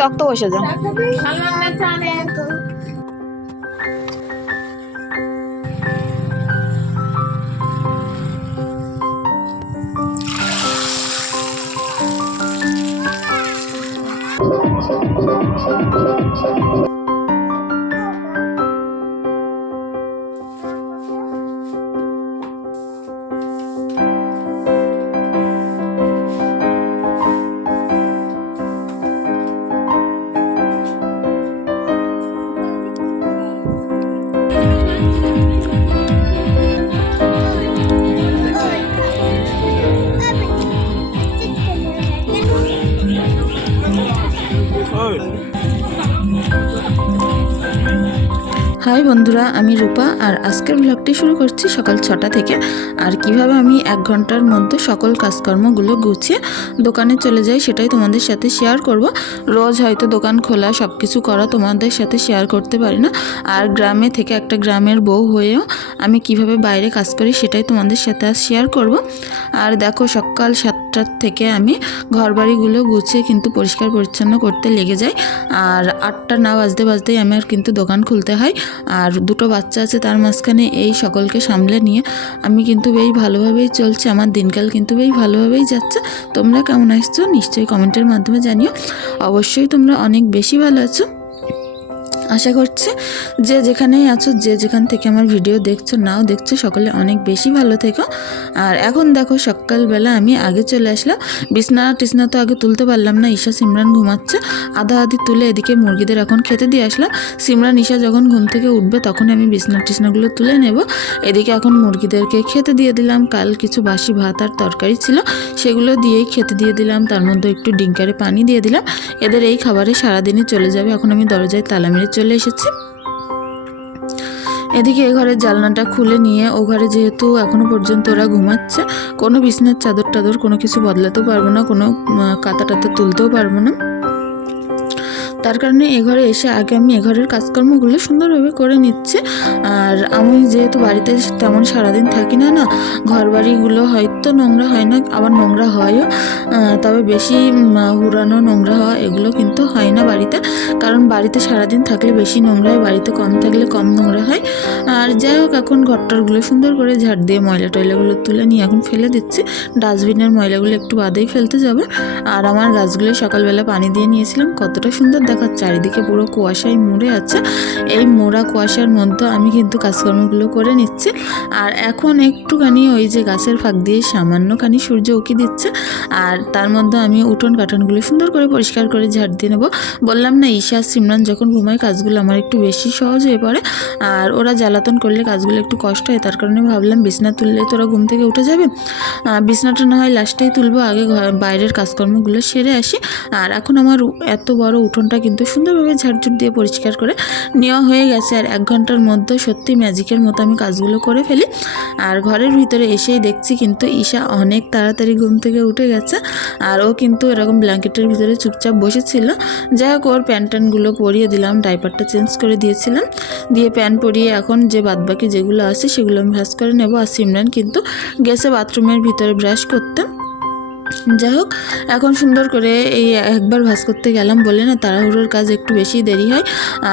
তক্ত বসে যা হাই বন্ধুরা, আমি রূপা আর আজকের ব্লগটি শুরু করছি সকাল ছটা থেকে। আর কীভাবে আমি এক ঘণ্টার মধ্যে সকল কাজকর্মগুলো গুছিয়ে দোকানে চলে যাই সেটাই তোমাদের সাথে শেয়ার করব। রোজ হয়তো দোকান খোলা সব কিছু করা তোমাদের সাথে শেয়ার করতে পারি না। আর গ্রামে থেকে একটা গ্রামের বউ হয়েও আমি কীভাবে বাইরে কাজ করি সেটাই তোমাদের সাথে শেয়ার করব। আর দেখো সকাল সাতটার থেকে আমি ঘরবাড়িগুলো গুছিয়ে কিন্তু পরিষ্কার পরিচ্ছন্ন করতে লেগে যাই। আর আটটা না বাজতে বাজতেই আমার কিন্তু দোকান খুলতে হয়। আর দুটো বাচ্চা আছে তার মাঝখানে এই সকলকে সামলে নিয়ে আমি কিন্তু বেশ ভালোভাবেই চলছে। আমার দিনকাল কিন্তু বেশ ভালোভাবেই যাচ্ছে। তোমরা কেমন আসছো? নিশ্চয়ই কমেন্টের মাধ্যমে জানিও। অবশ্যই তোমরা অনেক বেশি ভালো আছো। আশা করছি যে যেখানেই আছো, যে যেখান থেকে আমার ভিডিও দেখছ, নাও দেখছ, সকলে অনেক বেশি ভালো থেকো। আর এখন দেখো, সকালবেলা আমি আগে চলে আসলাম। বিছনা টিসনা তো আগে তুলতে পারলাম না, ঈশা সিমরান ঘুমাচ্ছে। আধা আধি তুলে এদিকে মুরগিদের এখন খেতে দিয়ে আসলাম। সিমরান, ঈশা যখন ঘুম থেকে উঠবে, তখন আমি বিছনা টিসনাগুলো তুলে নেব। এদিকে এখন মুরগিদেরকে খেতে দিয়ে দিলাম। কাল কিছু বাসি ভাত আর তরকারি ছিল, সেগুলো দিয়েই খেতে দিয়ে দিলাম। তার মধ্যে একটু ডিঙ্কারে পানি দিয়ে দিলাম। এদের এই খাবারে সারাদিনই চলে যাবে। এখন আমি দরজায় তালা মেরে চলে এসেছি। এদিকে এ ঘরের জানলাটা খুলে নিয়ে, ও ঘরে যেহেতু এখনও পর্যন্ত ওরা ঘুমাচ্ছে, কোনো বিছনার চাদর টাদর কোনো কিছু বদলাতেও পারব না, কোনো কাতা টাতা তুলতেও পারব না। তার কারণে এ ঘরে এসে আগে আমি এ ঘরের কাজকর্মগুলো সুন্দরভাবে করে নিচ্ছি। আর আমি যেহেতু বাড়িতে তেমন সারাদিন থাকি না না ঘর বাড়িগুলো হয়তো নোংরা হয় না, আবার নোংরা হয়ও। তবে বেশি হুড়ানো, নোংরা হওয়া, এগুলো কিন্তু হয় না বাড়িতে। কারণ বাড়িতে সারাদিন থাকলে বেশি নোংরা হয়, বাড়িতে কম থাকলে কম নোংরা হয়। আর যাই হোক, এখন ঘরটারগুলো সুন্দর করে ঝাড় দিয়ে ময়লা টয়লাগুলো তুলে নিয়ে এখন ফেলে দিচ্ছি। ডাস্টবিনের ময়লাগুলো একটু বাদেই ফেলতে যাবে। আর আমার গাছগুলো সকালবেলা পানি দিয়ে নিয়েছিলাম, কতটা সুন্দর দেখাচ্ছে। চারিদিকে পুরো কুয়াশায় মুড়ে আছে। এই মোড়া কুয়াশার মধ্যে আমি কিন্তু কাজকর্মগুলো করে নিচ্ছি। আর এখন একটুখানি ওই যে গাছের ফাঁক দিয়ে সামান্যখানি সূর্য উকি দিচ্ছে, আর তার মধ্যে আমি উঠোন কাঠনগুলো সুন্দর করে পরিষ্কার করে ঝাড় দিয়ে নেব। বললাম না, ঈশা সিমরান যখন ঘুমায়, কাজগুলো আমার একটু বেশি সহজ হয়ে পড়ে, আর ওরা জ্বালাতন করলে কাজগুলো একটু কষ্ট হয়, তার কারণে ভাবলাম বিছনা তুললে তো ওরা ঘুম থেকে উঠে যাবে। বিছনাটা না হয় লাস্টেই তুলবো, আগে ঘর বাইরের কাজকর্মগুলো সেরে আসি। আর এখন আমার এত বড় উঠোনটা কিন্তু সুন্দরভাবে ঝাড়ঝুট দিয়ে পরিষ্কার করে নেওয়া হয়ে গেছে, আর এক ঘণ্টার মধ্যে সত্যি ম্যাজিকের মতো আমি কাজগুলো করে ফেলি। আর ঘরের ভিতরে এসেই দেখছি কিন্তু ঈশা অনেক তাড়াতাড়ি ঘুম থেকে উঠে গেছে আর ও কিন্তু এরকম ব্ল্যাঙ্কেটের ভিতরে চুপচাপ বসেছিল। যাই হোক, ওর প্যান্ট ট্যান্টগুলো পরিয়ে দিলাম, ডাইপারটা চেঞ্জ করে দিয়েছিলাম। দিয়ে প্যান্ট পরিয়ে এখন যে বাদবাকি যেগুলো আছে সেগুলো আমি ভাস করে নেব। আর সিমরান কিন্তু গেছে বাথরুমের ভিতরে ব্রাশ করতে। যাই হোক, এখন সুন্দর করে এই একবার ভাস করতে গেলাম বলে না, তাড়াহুড়োর কাজ একটু বেশি দেরি হয়।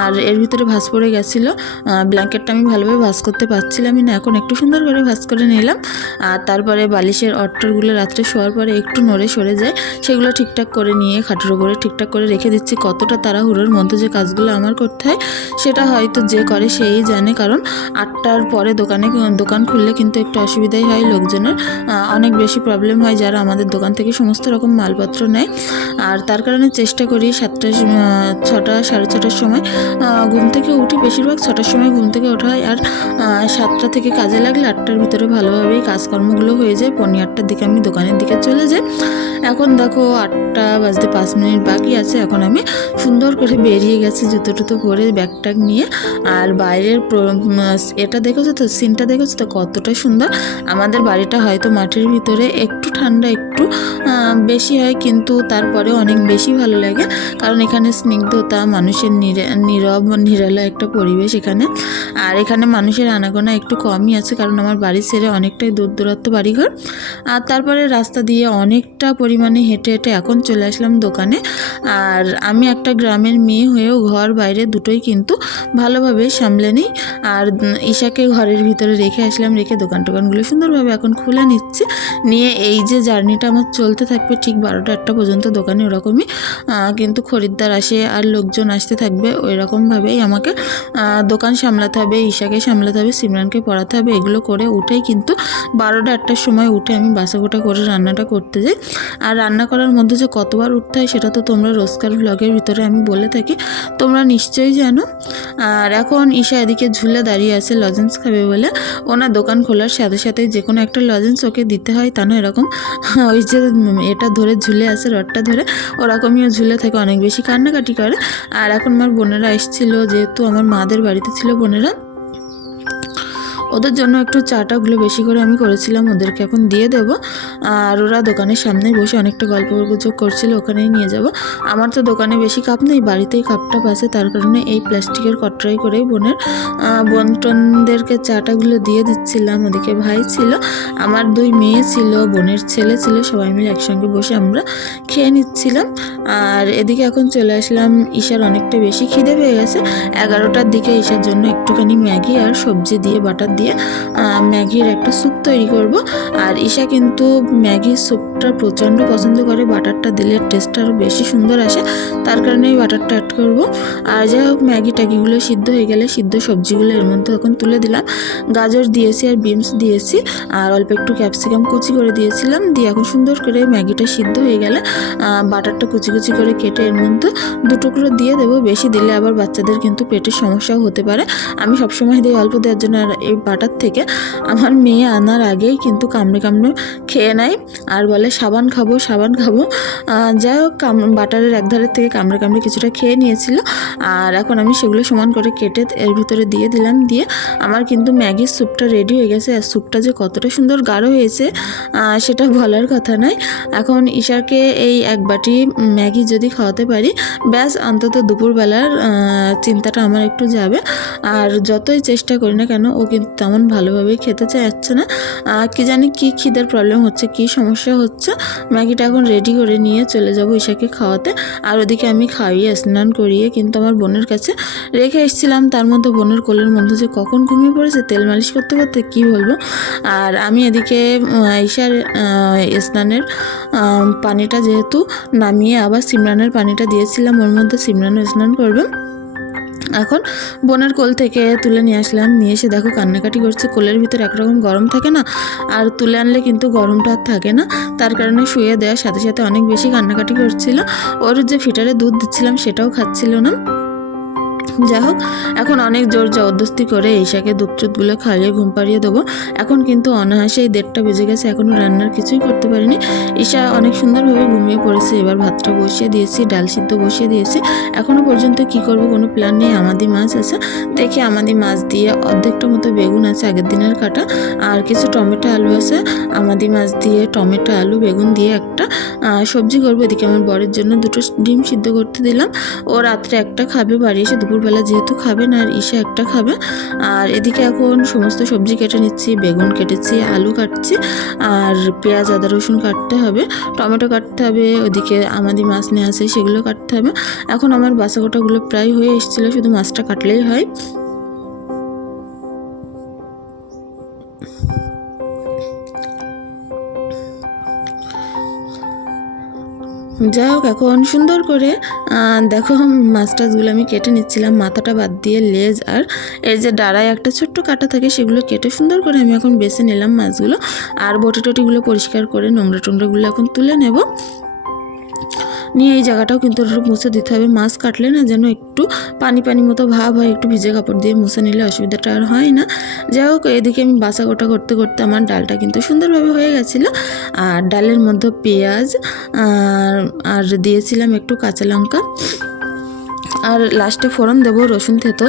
আর এর ভিতরে ভাস পড়ে গেছিল। ব্ল্যাঙ্কেটটা আমি ভালোভাবে ভাস করতে পারছিলামই না, এখন একটু সুন্দর করে ভাস করে নিলাম। আর তারপরে বালিশের অট্টরগুলো রাত্রে শোয়ার পরে একটু নড়ে সরে যায়, সেগুলো ঠিকঠাক করে নিয়ে খাটের উপরে ঠিকঠাক করে রেখে দিচ্ছি। কতটা তাড়াহুড়োর মধ্যে যে কাজগুলো আমার করতে হয়, সেটা হয়তো যে করে সেই জানে। কারণ আটটার পরে দোকানে, দোকান খুললে কিন্তু একটু অসুবিধাই হয় লোকজনের। অনেক বেশি প্রবলেম হয় যারা আমাদের দোকান থেকে সমস্ত রকম মালপত্র নেয়। আর তার কারণে চেষ্টা করি সাতটা ছটা, সাড়ে ছটার সময় ঘুম থেকে উঠি। বেশিরভাগ ছটার সময় ঘুম থেকে ওঠা হয়। আর সাতটা থেকে কাজে লাগলে আটটার ভিতরে ভালোভাবেই কাজকর্মগুলো হয়ে যায়। পনেরো আটটার দিকে আমি দোকানের দিকে চলে যাই। এখন দেখো আটটা বাজতে পাঁচ মিনিট বাকি আছে, এখন আমি সুন্দর করে বেরিয়ে গেছি জুতো টুতো পরে ব্যাগ ট্যাগ নিয়ে। আর বাইরের এটা দেখেছ তো? সিনটা দেখেছ তো? কতটা সুন্দর। আমাদের বাড়িটা হয়তো মাঠের ভিতরে একটু ঠান্ডা, একটু বেশি হয়, কিন্তু তারপরে অনেক বেশি ভালো লাগে। কারণ এখানে স্নিগ্ধতা, মানুষের নিরে- নীরব নিরালা একটা পরিবেশ এখানে। আর এখানে মানুষের আনাগোনা একটু কমই আছে, কারণ আমার বাড়ি ছেড়ে অনেকটাই দূর দূরত্ব বাড়িঘর। আর তারপরে রাস্তা দিয়ে অনেকটা পরিমাণ পরিমাণে হেঁটে হেঁটে এখন চলে আসলাম দোকানে। আর আমি একটা গ্রামের মেয়ে হয়েও ঘর বাইরে দুটোই কিন্তু ভালোভাবে সামলে নিই। আর ঈশাকে ঘরের ভিতরে রেখে আসলাম, রেখে দোকান টোকানগুলো সুন্দরভাবে এখন খুলে নিচ্ছে। নিয়ে এই যে জার্নিটা আমার চলতে থাকবে ঠিক বারোটা একটা পর্যন্ত দোকানে ওরকমই। কিন্তু খরিদ্দার আসে আর লোকজন আসতে থাকবে ওই রকমভাবেই আমাকে দোকান সামলাতে হবে, ঈশাকে সামলাতে হবে, সিমরানকে পড়াতে হবে, এগুলো করে উঠেই কিন্তু বারোটা একটার সময় উঠে আমি বাসাগোটা করে রান্নাটা করতে যাই। আর রান্না করার মধ্যে যে কতবার উঠতে হয় সেটা তো তোমরা রোজকার ব্লগের ভিতরে আমি বলে থাকি। তোমরা নিশ্চয়ই জানো। আর এখন ঈশা এদিকে ঝুলে দাঁড়িয়ে আছে লজেন্স খাবে বলে। ওনার দোকান খোলার সাথে সাথে যে কোনো একটা লজেন্স ওকে দিতে হয়, তা না এরকম। ওই যে এটা ধরে ঝুলে আছে, রডটা ধরে। ওরকমইও ঝুলে থাকে, অনেক বেশি কান্নাকাটি করে। আর এখন আমার বোনেরা এসেছিল, যেহেতু আমার মাদের বাড়িতে ছিল বোনেরা। ওদের জন্য একটু চাটাগুলো বেশি করে আমি করেছিলাম, ওদেরকে এখন দিয়ে দেবো। আর ওরা দোকানের সামনে বসে অনেকটা গল্প গুজব করছিল, ওখানেই নিয়ে যাব। আমার তো দোকানে বেশি কাপ নেই, বাড়িতেই কাপটা আছে তার কারণে এই প্লাস্টিকের কটরাই করেই বোনের। বোন টোনদেরকে চাটাগুলো দিয়ে দিচ্ছিলাম, ওদিকে ভাই ছিল, আমার দুই মেয়ে ছিল, বোনের ছেলে ছিল, সবাই মিলে একসঙ্গে বসে আমরা খেয়ে নিচ্ছিলাম। আর এদিকে এখন চলে আসলাম, ঈশার অনেকটা বেশি খিদে পেয়ে গেছে, এগারোটার দিকে ঈশার জন্য একটুখানি ম্যাগি আর সবজি দিয়ে বাটার দিয়ে ম্যাগির একটা স্যুপ তৈরি করব। আর ঈশা কিন্তু ম্যাগির স্যুপটা প্রচণ্ড পছন্দ করে, বাটারটা দিলে টেস্টটা আরও বেশি সুন্দর আসে, তার কারণে এই বাটারটা অ্যাড করব। আর যাই হোক, ম্যাগি ট্যাগিগুলো সিদ্ধ হয়ে গেলে সিদ্ধ সবজিগুলো এর মধ্যে এখন তুলে দিলাম। গাজর দিয়েছি আর বিনস দিয়েছি, আর অল্প একটু ক্যাপসিকাম কুচি করে দিয়েছিলাম, দিয়ে এখন সুন্দর করে ম্যাগিটা সিদ্ধ হয়ে গেলে বাটারটা কুচি কুচি করে কেটে এর মধ্যে দু টুকরো দিয়ে দেবো। বেশি দিলে আবার বাচ্চাদের কিন্তু পেটের সমস্যাও হতে পারে। আমি সবসময় দিই, অল্প দেওয়ার জন্য, আর এই বাটার থেকে আমার মেয়ে আনার আগেই কিন্তু কামড়ে কামড়ে খেয়ে নেয় আর বলে, সাবান খাব সাবান খাব। যাই হোক, কাম- বাটারের এক ধারের থেকে কামড়ে কামড়ে কিছুটা খেয়ে নিয়েছিল। আর এখন আমি সেগুলো সমান করে কেটে এর ভিতরে দিয়ে দিলাম। দিয়ে আমার কিন্তু ম্যাগির স্যুপটা রেডি হয়ে গেছে। আর স্যুপটা যে কতটা সুন্দর গাঢ় হয়েছে সেটা বলার কথা নয়। এখন ঈশাকে এই এক বাটি ম্যাগি যদি খাওয়াতে পারি, ব্যাস, অন্তত দুপুরবেলার চিন্তাটা আমার একটু যাবে। আর যতই চেষ্টা করি না কেন, ও কিন্তু তেমন ভালোভাবে খেতে চাচ্ছে না। কি জানি কি খিদের প্রবলেম হচ্ছে, কি সমস্যা হচ্ছে। ম্যাগিটা এখন রেডি করে নিয়ে চলে যাব ঈশাকে খাওয়াতে। আর ওদিকে আমি খাইয়ে স্নান করিয়ে কিন্তু আমার বোনের কাছে রেখে এসেছিলাম। তার মধ্যে বোনের কোলের মধ্যে যে কখন ঘুমিয়ে পড়েছে, তেল মালিশ করতে করতে কি বলব। আর আমি এদিকে ঈশার স্নানের পানিটা যেহেতু নামিয়ে আবার সিমরানের পানিটা দিয়েছিলাম, ওর মধ্যে সিমরানও স্নান করবে। এখন বোনের কোল থেকে তুলে নিয়ে আসলাম। নিয়ে এসে দেখো কান্নাকাটি করছে। কোলের ভিতরে একরকম গরম থাকে না, আর তুলে আনলে কিন্তু গরমটা আর থাকে না। তার কারণে শুয়ে দেওয়ার সাথে সাথে অনেক বেশি কান্নাকাটি করছিল। ওর যে ফিটারে দুধ দিচ্ছিলাম সেটাও খাচ্ছিল না। যাই হোক, এখন অনেক জোর জবরদস্তি করে ঈশাকে দুধ টুধগুলো খাইয়ে ঘুম পাড়িয়ে দেবো। এখন কিন্তু অনায়াসে এই দেড়টা বেজে গেছে এখনও রান্নার কিছুই করতে পারিনি। ঈশা অনেক সুন্দরভাবে ঘুমিয়ে পড়েছে, এবার ভাতটা বসিয়ে দিয়েছি, ডাল সিদ্ধ বসিয়ে দিয়েছি। এখনও পর্যন্ত কি করব কোনো প্ল্যান নেই, আমাদি মাছ আছে। দেখি আমাদি মাছ দিয়ে অর্ধেকটা মতো বেগুন আছে, আগের দিনের কাটা। আর কিছু টমেটো আলু আছে, আমাদি মাছ দিয়ে টমেটো আলু, বেগুন দিয়ে একটা। সবজি করব, এদিকে আমার বরের জন্য দুটো ডিম সিদ্ধ করতে দিলাম। ও রাত্রে একটা খাবে, বাড়ি এসে দুপুরবেলা যেহেতু খাবেন আর ঈশা একটা খাবে, আর এদিকে এখন সমস্ত সবজি কেটে নিচ্ছি, বেগুন কেটেছি, আলু কাটছি, আর পেঁয়াজ, আদা, রসুন কাটতে হবে, টমেটো কাটতে হবে, ওদিকে আমাদি মাছ নিয়ে আসে সেগুলো কাটতে হবে। এখন আমার বাসাগোটাগুলো প্রায় হয়ে এসেছিল, শুধু মাছটা কাটলেই হয়। যাই হোক, এখন সুন্দর করে দেখো মাছ টাছগুলো আমি কেটে নিচ্ছিলাম, মাথাটা বাদ দিয়ে লেজ আর এর যে ডাড়ায় একটা ছোট্ট কাটা থাকে সেগুলো কেটে সুন্দর করে আমি এখন বেছে নিলাম মাছগুলো। আর বটি টটিগুলো পরিষ্কার করে নোংরা টোংরাগুলো এখন তুলে নেব। নিয়ে এই জায়গাটাও কিন্তু মুছে দিতে হবে। মাছ কাটলে না যেন একটু পানি পানি মতো ভাব হয়, একটু ভিজে কাপড় দিয়ে মুছে নিলে অসুবিধাটা আর হয় না। যাই হোক, এদিকে আমি বাসা গোটা করতে করতে আমার ডালটা কিন্তু সুন্দরভাবে হয়ে গেছিল। আর ডালের মধ্যে পেঁয়াজ, আর আর দিয়েছিলাম একটু কাঁচা লঙ্কা। আর লাস্টে ফোড়ন দেবো রসুন থেতো।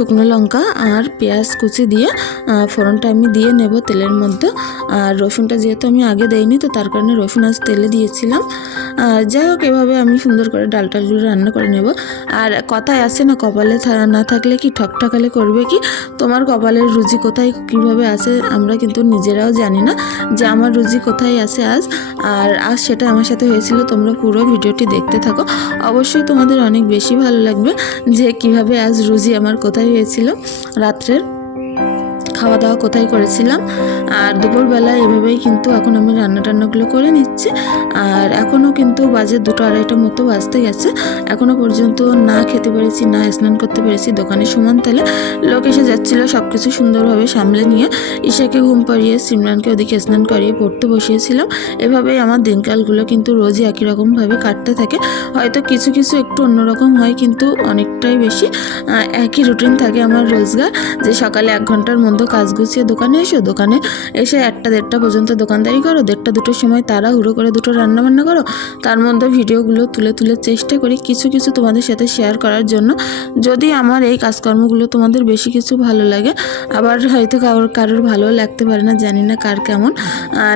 শুকনো লঙ্কা আর পেঁয়াজ কুচি দিয়ে ফোড়নটা আমি দিয়ে নেব তেলের মধ্যে। আর রসুনটা যেহেতু আমি আগে দেইনি, তো তার কারণে রসুন আজ তেলে দিয়েছিলাম। আর যাই হোক, এভাবে আমি সুন্দর করে ডাল টালগুলো রান্না করে নেব। আর কথায় আছে না, কপালে না থাকলে কি ঠকঠকালে করবে কি? তোমার কপালের রুজি কোথায়, কীভাবে আছে, আমরা কিন্তু নিজেরাও জানি না যে আমার রুজি কোথায় আছে আজ। আর আজ সেটা আমার সাথে হয়েছিল, তোমরা পুরো ভিডিওটি দেখতে থাকো। অবশ্যই তোমাদের অনেক বেশি ভালো লাগবে যে কীভাবে আজ রুজি আমার কোথায় হয়েছিল রাত্রের। খাওয়া দাওয়া কোথায় করেছিলাম? আর দুপুরবেলা এভাবেই কিন্তু এখন আমি রান্না টান্নাগুলো করে নিচ্ছি। আর এখনও কিন্তু বাজে দুটো আড়াইটা মতো বাজতে গেছে। এখনও পর্যন্ত না খেতে পেরেছি, না স্নান করতে পেরেছি, দোকানে সমান তালে। লোক এসে যাচ্ছিল সব কিছু সুন্দরভাবে সামলে নিয়ে। ঈশাকে ঘুম পাড়িয়ে, সিমরানকে ওদিকে স্নান করিয়ে পড়তে বসিয়েছিলাম। এভাবেই আমার দিনকালগুলো কিন্তু রোজই একই রকমভাবে কাটতে থাকে। হয়তো কিছু কিছু একটু অন্যরকম হয়, কিন্তু অনেকটাই বেশি একই রুটিন থাকে আমার রোজগার। যে সকালে এক ঘণ্টার মধ্যে কাজ গুছিয়ে দোকানে এসো। দোকানে এসে একটা দেড়টা পর্যন্ত দোকানদারি করো। দেড়টা দুটোর সময় তারা হুড়ো করে দুটো রান্না বান্না করো। তার মধ্যে ভিডিওগুলো তুলে তুলে চেষ্টা করি কিছু কিছু তোমাদের সাথে শেয়ার করার জন্য। যদি আমার এই কাজকর্মগুলো তোমাদের বেশি কিছু ভালো লাগে, আবার হয়তো কারোর কারোর ভালো লাগতে পারে না, জানি না কার কেমন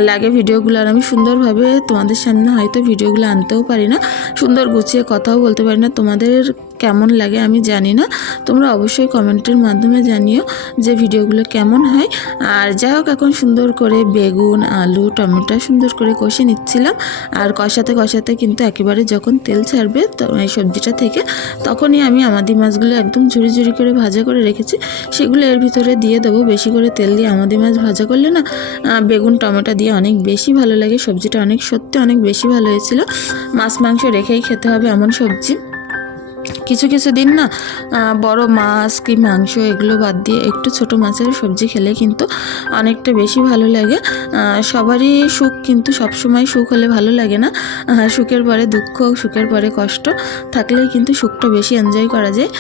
লাগে ভিডিওগুলো। আর আমি সুন্দরভাবে তোমাদের সামনে হয়তো ভিডিওগুলো আনতেও পারি না। সুন্দর গুছিয়ে কথাও বলতে পারি না। তোমাদের কেমন লাগে আমি জানি না। তোমরা অবশ্যই কমেন্টের মাধ্যমে জানিও যে ভিডিওগুলো কেমন হয়। আর যাই হোক, এখন সুন্দর করে বেগুন, আলু, টমেটো সুন্দর করে কষে নিচ্ছিলাম। আর কষাতে কষাতে কিন্তু একেবারে যখন তেল ছাড়বে এই সবজিটা থেকে তখনই আমি আমাদি মাছগুলো একদম ঝুড়ি ঝুড়ি করে ভাজা করে রেখেছি। সেগুলো এর ভিতরে দিয়ে দেবো। বেশি করে তেল দিয়ে আমাদি মাছ ভাজা করলে না বেগুন, টমেটো দিয়ে অনেক বেশি ভালো লাগে। সবজিটা অনেক সত্যি অনেক বেশি ভালো হয়েছিল। মাছ, মাংস রেখেই খেতে হবে এমন সবজি। কিছু কিছু দিন না বড় মাছ কি মাংস এগুলো বাদ দিয়ে একটু ছোট মাছের সবজি খেলে কিন্তু অনেকটা বেশি ভালো লাগে। সবারই সুখ কিন্তু সবসময় সুখ হলে ভালো লাগে না। সুখের পরে দুঃখ, সুখের পরে কষ্ট থাকলেই কিন্তু সুখটা বেশি এনজয় করা যায়।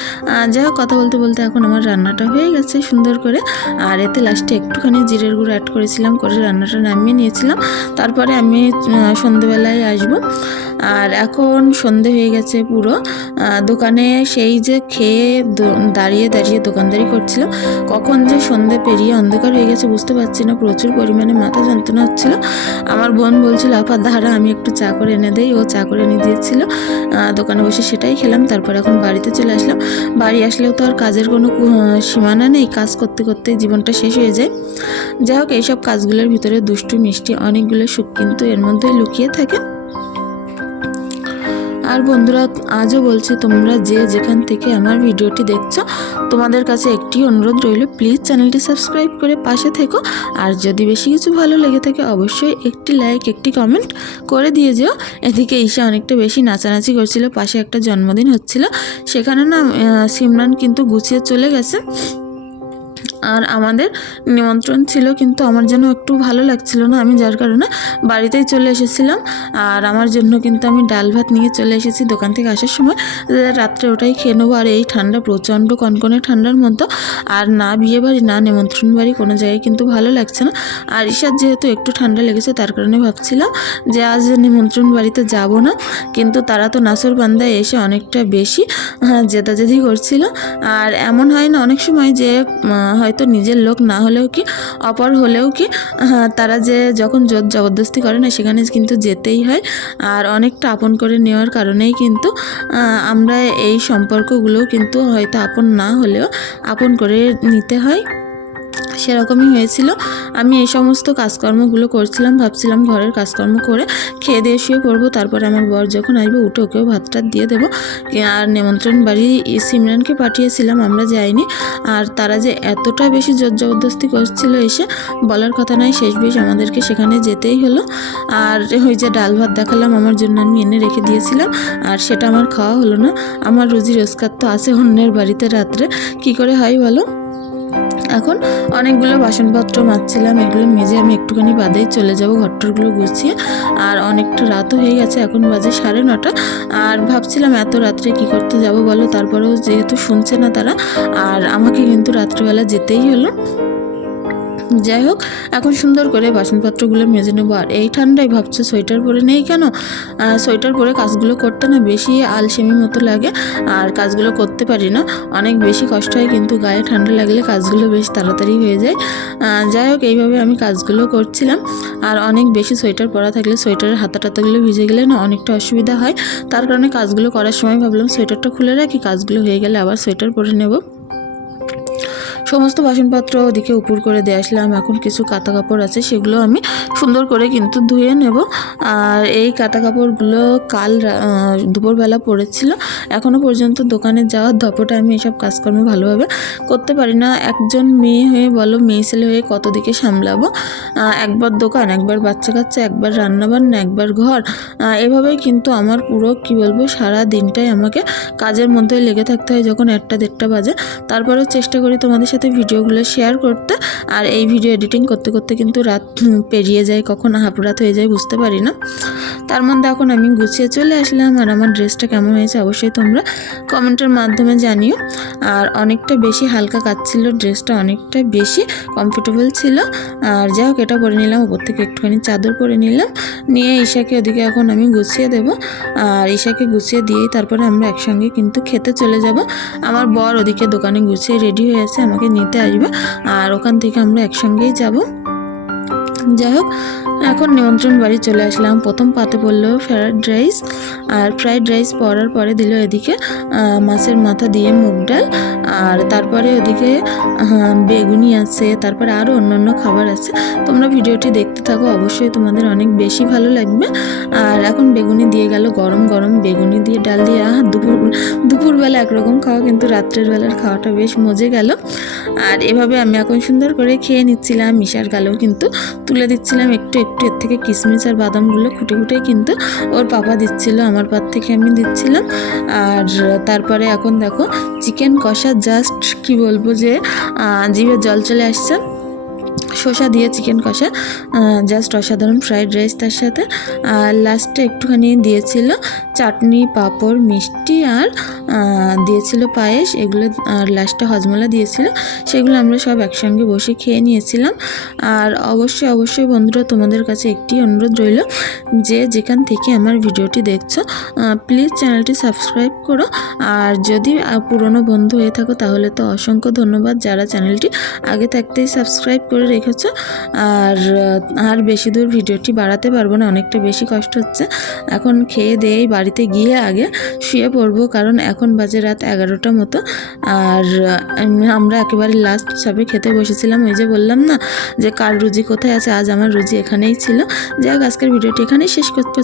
হোক, কথা বলতে বলতে এখন আমার রান্নাটা হয়ে গেছে সুন্দর করে। আর এতে লাস্টে একটুখানি জিরের গুঁড়ো অ্যাড করেছিলাম, করে রান্নাটা নামিয়ে নিয়েছিলাম। তারপরে আমি সন্ধেবেলায় আসব। আর এখন সন্ধে হয়ে গেছে পুরো। দোকানে সেই যে খেয়ে দাঁড়িয়ে দাঁড়িয়ে দোকানদারি করছিলাম কখন যে সন্ধে পেরিয়ে অন্ধকার হয়ে গেছে বুঝতে পারছি না, প্রচুর পরিমাণে মাথা যন্ত্রণা হচ্ছিল। আমার বোন বলছিল, আপা, দাঁড়া, আমি একটু চা করে এনে দেই। ও চা করে এনে দিয়েছিল। দোকানে বসে সেটাই খেলাম, তারপর এখন বাড়িতে চলে আসলাম। বাড়ি আসলেও তো আর কাজের কোনো সীমানা নেই, কাজ করতে করতে জীবনটা শেষ হয়ে যায়। যাই হোক, এইসব কাজগুলোর ভিতরে দুষ্টু মিষ্টি অনেকগুলো সুখ কিন্তু এর মধ্যেই লুকিয়ে থাকে। আর বন্ধুরা, আজও বলছি, তোমরা যে যেখান থেকে আমার ভিডিওটি দেখছ, তোমাদের কাছে একটি অনুরোধ রইল, প্লিজ চ্যানেলটি সাবস্ক্রাইব করে পাশে থেকো। আর যদি বেশি কিছু ভালো লেগে থাকে, অবশ্যই একটি লাইক, একটি কমেন্ট করে দিয়ে যেও। এদিকে ঈশা অনেকটা বেশি নাচানাচি করছিল, পাশে একটা জন্মদিন হচ্ছিল। সেখানে না সিমরান কিন্তু গুছিয়ে চলে গেছে। আর আমাদের নিমন্ত্রণ ছিল কিন্তু আমার যেন একটু ভালো লাগছিল না। আমি যার কারণে বাড়িতেই চলে এসেছিলাম আর আমার জন্য কিন্তু আমি ডাল ভাত নিয়ে চলে এসেছি দোকান থেকে আসার সময়। রাত্রে ওটাই খেয়ে নেব আর এই ঠান্ডা প্রচণ্ড কনকনে ঠান্ডার মতো আর না বিয়ে বাড়ি না নিমন্ত্রণ বাড়ি কোনো জায়গায় কিন্তু ভালো লাগছে না। আর ঈশার যেহেতু একটু ঠান্ডা লেগেছে তার কারণে ভাবছিলাম যে আজ নিমন্ত্রণ বাড়িতে যাব না। কিন্তু তারা তো নাসর বান্দায় এসে অনেকটা বেশি হ্যাঁ, জেদাজেদি করছিল। আর এমন হয় না অনেক সময় যে উম, হয়তো নিজের লোক না হলেও কি অপর হলেও কি হ্যাঁ, তারা যে যখন জোর জবরদস্তি করে না সেখানে কিন্তু যেতেই হয়। আর অনেকটা আপন করে নেওয়ার কারণেই কিন্তু আমরা এই সম্পর্কগুলো কিন্তু হয়তো আপন না হলেও আপন করে নিতে হয়। সেরকমই হয়েছিল। আমি এই সমস্ত কাজকর্মগুলো করছিলাম, ভাবছিলাম ঘরের কাজকর্ম করে খেয়ে দিয়ে শুয়ে পড়ব, তারপরে আমার বর যখন আসবে, উঠে ওকেও ভাতটা দিয়ে দেবো। আর নিমন্ত্রণ বাড়ি সিমরানকে পাঠিয়েছিলাম, আমরা যাইনি। আর তারা যে এতটা বেশি জোর জবরদস্তি করছিল এসে, বলার কথা নয়, শেষ বেশ আমাদেরকে সেখানে যেতেই হলো। আর ওই যে ডাল ভাত দেখালাম, আমার জন্য আমি এনে রেখে দিয়েছিলাম, আর সেটা আমার খাওয়া হলো না। আমার রুজি রোজগার তো আছে অন্যের বাড়িতে রাত্রে, কি করে হয় বলো? এখন অনেকগুলো বাসনপত্র মাজছিলাম, এগুলো মেজে আমি একটুখানি বাদেই চলে যাব, ঘরটরগুলো গুছিয়ে। আর অনেকটা রাতও হয়ে গেছে, এখন বাজে সাড়ে নটা। আর ভাবছিলাম এত রাত্রে কি করতে যাব বলো? তারপরেও যেহেতু শুনছে না তারা, আর আমাকে কিন্তু রাত্রেবেলা যেতেই হলো। যাই হোক, এখন সুন্দর করে বাসনপত্রগুলো মেজে নেব। আর এই ঠান্ডায় ভাবছ সোয়েটার পরে নেই কেন? সোয়েটার পরে কাজগুলো করতে না বেশি আলসেমি মতো লাগে, আর কাজগুলো করতে পারি না। অনেক বেশি কষ্ট হয়, কিন্তু গায়ে ঠান্ডা লাগলে কাজগুলো বেশ তাড়াতাড়ি হয়ে যায়। যাই হোক, এইভাবে আমি কাজগুলো করছিলাম। আর অনেক বেশি সোয়েটার পরা থাকলে সোয়েটারের হাতা টাতাগুলো ভিজে গেলে না অনেকটা অসুবিধা হয়। তার কারণে কাজগুলো করার সময় ভাবলাম সোয়েটারটা খুলে রাখি, কাজগুলো হয়ে গেলে আবার সোয়েটার পরে নেব। সমস্ত বাসনপত্র ওদিকে উপর করে দিয়ে আসলাম। এখন কিছু কাঁথা কাপড় আছে, সেগুলো আমি সুন্দর করে কিন্তু ধুয়ে নেব। আর এই কাঁথা কাপড়গুলো কাল দুপুরবেলা পড়েছিল এখনও পর্যন্ত দোকানে যাওয়ার ধপটা আমি এসব কাজকর্ম ভালোভাবে করতে পারি না। একজন মেয়ে হয়ে বলো, মেয়ে ছেলে হয়ে কত দিকে সামলাবো? একবার দোকান, একবার বাচ্চা কাচ্চা, একবার রান্নাবান্না, একবার ঘর। এভাবেই কিন্তু আমার পুরো, কি বলব, সারা দিনটাই আমাকে কাজের মধ্যে লেগে থাকতে হয় যখন একটা দেড়টা বাজে। তারপরেও চেষ্টা করি তোমাদের সাথে ভিডিওগুলো শেয়ার করতে, আর এই ভিডিও এডিটিং করতে করতে কিন্তু রাত পেরিয়ে যায়, কখন হাফ রাত হয়ে যায়, বুঝতে পারি না। তার মধ্যে এখন আমি গুছিয়ে চলে আসলাম, আর আমার ড্রেসটা কেমন হয়েছে অবশ্যই তোমরা কমেন্টের মাধ্যমে জানিও। আর অনেকটা বেশি হালকা কাজ ছিল, ড্রেসটা অনেকটা বেশি কমফোর্টেবল ছিল। আর যাই হোক, এটা পরে নিলাম, উপর থেকে একটুখানি চাদর পরে নিলাম। নিয়ে ঈশাকে ওদিকে এখন আমি গুছিয়ে দেব। আর ঈশাকে গুছিয়ে দিয়েই তারপরে আমরা একসঙ্গে কিন্তু খেতে চলে যাব। আমার বর ওদিকে দোকানে গুছিয়ে রেডি হয়ে আছে, আমাকে নিতে আসবে। আর ওখান থেকে আমরা একসঙ্গেই যাব। যাই হোক, এখন নিমন্ত্রণ বাড়ি চলে আসলাম। প্রথম পাতে পড়ল ফ্রায়েড রাইস, আর ফ্রায়েড রাইস পরার পরে দিল এদিকে মাছের মাথা দিয়ে মুগ ডাল, আর তারপরে ওদিকে বেগুনি আছে, তারপরে আরও অন্য অন্য খাবার আছে। তোমরা ভিডিওটি দেখতে থাকো, অবশ্যই তোমাদের অনেক বেশি ভালো লাগবে। আর এখন বেগুনি দিয়ে গেল গরম গরম বেগুনি দিয়ে ডাল দিয়ে দুপুর, দুপুরবেলা একরকম খাওয়া, কিন্তু রাত্রের বেলার খাওয়াটা বেশ মজে গেল। আর এভাবে আমি এখন সুন্দর করে খেয়ে নিচ্ছিলাম মিশার গালেও কিন্তু। তুলে দিচ্ছিলাম একটু একটু। এর থেকে কিশমিশ আর বাদামগুলো খুঁটে খুঁটে কিন্তু ওর পাপা দিচ্ছিল, আমার পাত থেকে আমি দিচ্ছিলাম। আর তারপরে এখন দেখো, চিকেন কষা জাস্ট কি বলব যে জিভে জল চলে আসছে। শসা দিয়ে চিকেন কষা জাস্ট অসাধারণ ফ্রাইড রাইস তার সাথে। আর লাস্টে একটুখানি দিয়েছিল চাটনি, পাঁপড়, মিষ্টি আর দিয়েছিল পায়েস। এগুলো, আর লাস্টে হজমলা দিয়েছিল। সেগুলো আমরা সব একসঙ্গে বসে খেয়ে নিয়েছিলাম। আর অবশ্যই অবশ্যই বন্ধুরা, তোমাদের কাছে একটি অনুরোধ রইল যে যেখান থেকে আমার ভিডিওটি দেখছ প্লিজ চ্যানেলটি সাবস্ক্রাইব করো। আর যদি পুরনো বন্ধু হয়ে থাকো, তাহলে তো অসংখ্য ধন্যবাদ যারা চ্যানেলটি আগে থাকতেই সাবস্ক্রাইব করে রেখেছো। আর আর বেশি দূর ভিডিওটি বাড়াতে পারব না, অনেকটা বেশি কষ্ট হচ্ছে। এখন খেয়ে দেয়েই বাড়িতে গিয়ে আগে শুয়ে পড়ব, কারণ এখন বাজে রাত এগারোটা মতো। আর আমরা একেবারে লাস্ট সবে খেতে বসেছিলাম। ওই যে বললাম না যে কার রুজি কোথায় আছে, আজ আমার রুজি এখানেই ছিল। যাই হোক আজকের ভিডিওটি এখানেই শেষ করতে